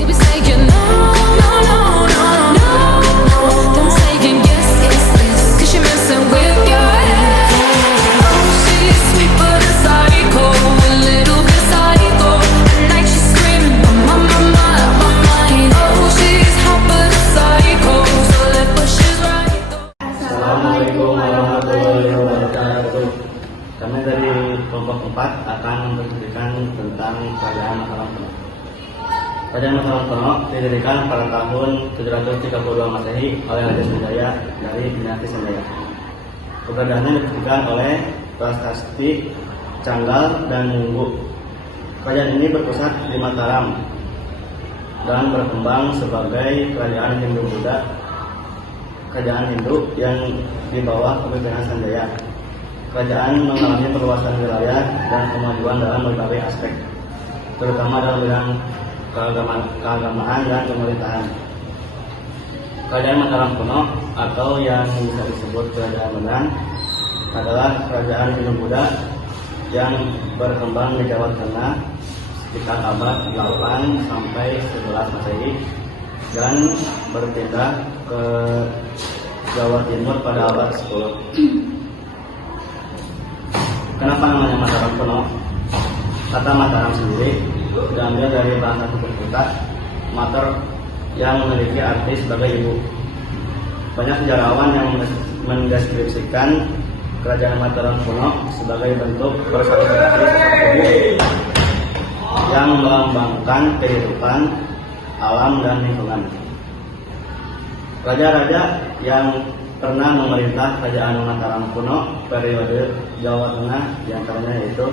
You be saying no, no, no, no, no, no. Then saying yes, yes, yes. 'Cause you're messing with your head. Oh, she's sweet but a psycho, a little bit psycho. At night she's screaming, my, my, my, my mind. Oh, she's hot but a psycho, so left but she's right. Assalamualaikum warahmatullahi wabarakatuh. Kami dari kelompok 4 akan memberikan tentang Kerajaan Mataram Kuno. Kerajaan Mataram Kuno didirikan pada tahun 732 Masehi oleh Raja Sanjaya dari dinasti Sanjaya. Keberadaannya dibuktikan oleh prasasti Canggal dan Munggu. Kerajaan ini berpusat di Mataram dan berkembang sebagai kerajaan Hindu-Buddha, kerajaan Hindu yang di bawah kepemimpinan Sanjaya. Kerajaan mengalami perluasan wilayah dan kemajuan dalam berbagai aspek, terutama dalam bidang keagamaan dan pemerintahan. Kerajaan Mataram Kuno atau yang bisa disebut Kerajaan Medan adalah kerajaan Hindu-Buddha yang berkembang di Jawa Tengah sekitar abad 8 sampai 11 Masehi dan berpindah ke Jawa Timur pada abad 10. Kenapa namanya Mataram Kuno? Kata Mataram sendiri diambil dari bahasa Kuta, Mater, yang memiliki arti sebagai ibu. Banyak sejarawan yang mendeskripsikan Kerajaan Mataram Kuno sebagai bentuk personifikasi yang melambangkan kehidupan alam dan lingkungan. Raja-raja yang pernah memerintah Kerajaan Mataram Kuno periode Jawa Tengah diantaranya yaitu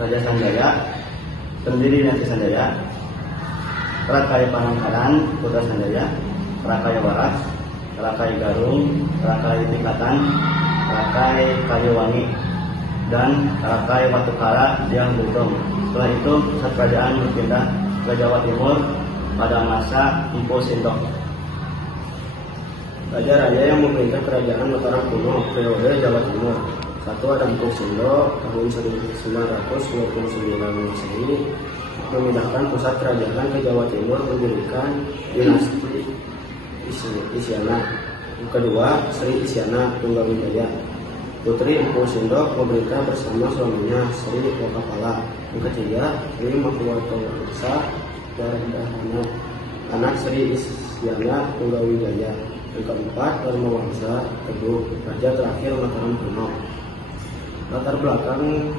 Raja Sanjaya, pendiri dinasti Sanjaya, Rakai Panangkaran Putra Sanjaya, Rakai Waras, Rakai Garung, Rakai Tingkatan, Rakai Kayuwangi, dan Rakai Watukara yang Bugong. Setelah itu pusat kerajaan berpindah ke Jawa Timur pada masa Empu Sindok. Raja-raja yang memerintah Kerajaan Mataram Kuno periode Jawa Timur. 1 ada Empu Sindok tahun 1929 Masehi, memindahkan pusat kerajaan ke Jawa Timur, mendirikan dinasti Isyana. Kedua, Sri Isyana Tunggawijaya. Putri Empu Sindok memerintah bersama suaminya Sri Lokapala. Yang ketiga, Sri Makuwatawangsa Dardahana, anak Sri Isyana Tunggawijaya. Yang keempat, Dharmawangsa Teguh, raja terakhir Mataram Kuno. Latar belakang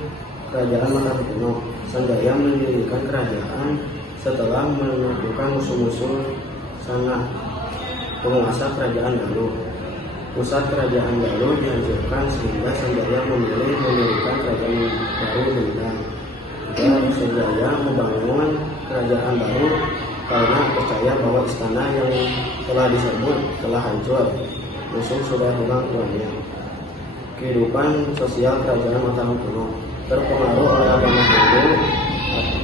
Kerajaan Mataram Kuno. Sanjaya mendirikan kerajaan setelah menaklukkan musuh-musuh sangat penguasa kerajaan Galuh. Pusat kerajaan Galuh dihancurkan sehingga Sanjaya memilih mendirikan kerajaan baru Gendang. Dan Sanjaya membangun kerajaan baru karena percaya bahwa istana yang telah diserbu telah hancur, musuh sudah hilang uangnya. Kehidupan sosial Kerajaan Mataram Kuno terpengaruh oleh agama Hindu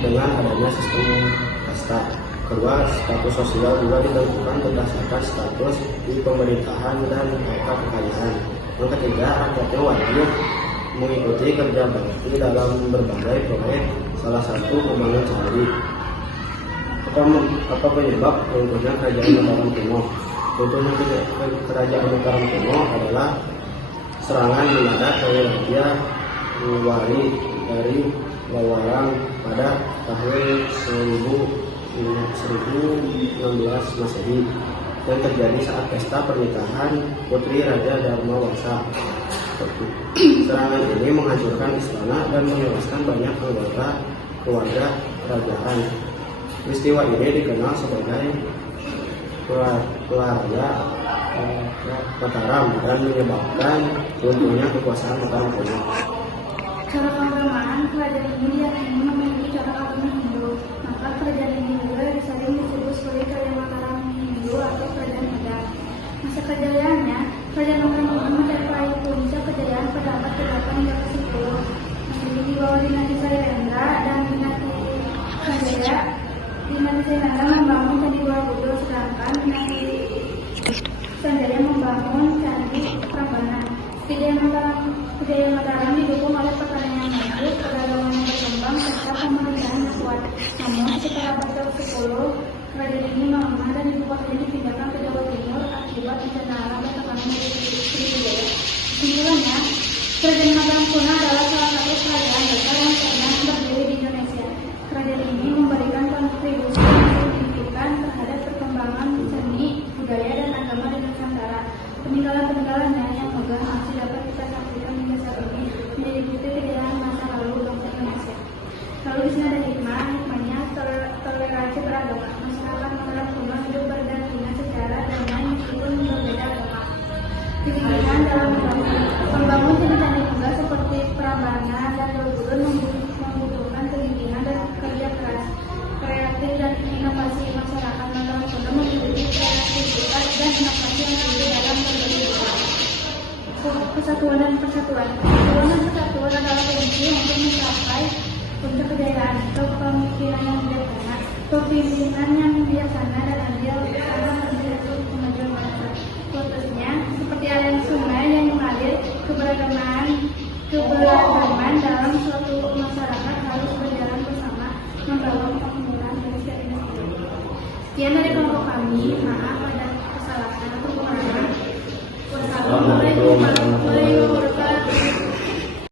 dengan adanya sistem kasta. Kedua, status sosial juga ditentukan berdasarkan status di pemerintahan dan harta kekayaan. Yang ketiga, rakyatnya wajib mengikuti kerja bakti dalam berbagai proyek, salah satu membangun candi. Apa penyebab runtuhnya Kerajaan Mataram Kuno? Runtuhnya Kerajaan Mataram Kuno adalah serangan mendadak oleh Raja Wali dari Lawarang pada tahun 1016 Masehi yang terjadi saat pesta pernikahan putri Raja Dharmawangsa. Serangan ini menghancurkan istana dan menewaskan banyak anggota keluarga kerajaan. Peristiwa ini dikenal sebagai Pelaraja Mataram dan menyebabkan runtuhnya kekuasaan Mataram Kuno. Cara keagamaan kerajaan ini diyakini memiliki cara agama Hindu, maka kerajaan ini juga sering disebut sebagai Kerajaan Mataram Hindu atau Kerajaan Medan. Masa kejayaannya, Kerajaan Mataram Kuno mencapai puncak kejayaan pada abad ke-8 hingga ke-10. Masih di bawah dinasti Sailendra dan dinasti Sanjaya. Dinasti Sailendra membangun Candi Borobudur, sedangkan dinasti Sanjaya membangun Candi Prambanan. Kejayaan Mataram didukung oleh pertanian yang maju, perdagangan yang berkembang, serta pemerintahan yang kuat. Namun, sekitar abad ke-10, Kerajaan Mataram kuno adalah salah satu kerajaan besar yang pernah berdiri di Indonesia. Kerajaan ini memberikan kontribusi yang signifikan terhadap perkembangan seni, budaya, dan agama di Nusantara. Peninggalan-peninggalannya yang megah masih dapat kita saksikan hingga saat ini, menjadi bukti kejayaan masa lalu bangsa Indonesia. Lalu di sini ada hikmahnya toleransi beragama. Masyarakat Mataram kuno hidup berdampingan secara damai meskipun berbeda agama. Kegiatan dalam membangun candi-candi megah seperti Prambanan dan Borobudur membutuhkan kegigihan dan kerja keras. Kreatif dan inovasi masyarakat Mataram kuno memiliki kreativitas dan inovasi yang tinggi dalam berbagai bidang. Persatuan dan persatuan. Persatuan dan persatuan adalah kunci untuk mencapai puncak kejayaan. Kepemimpinan yang bijaksana, kepemimpinan yang bijaksana dan adil dalam menjadi kemajuan bangsa. Contohnya seperti aliran sungai yang mengalir, keberagaman dalam suatu masyarakat harus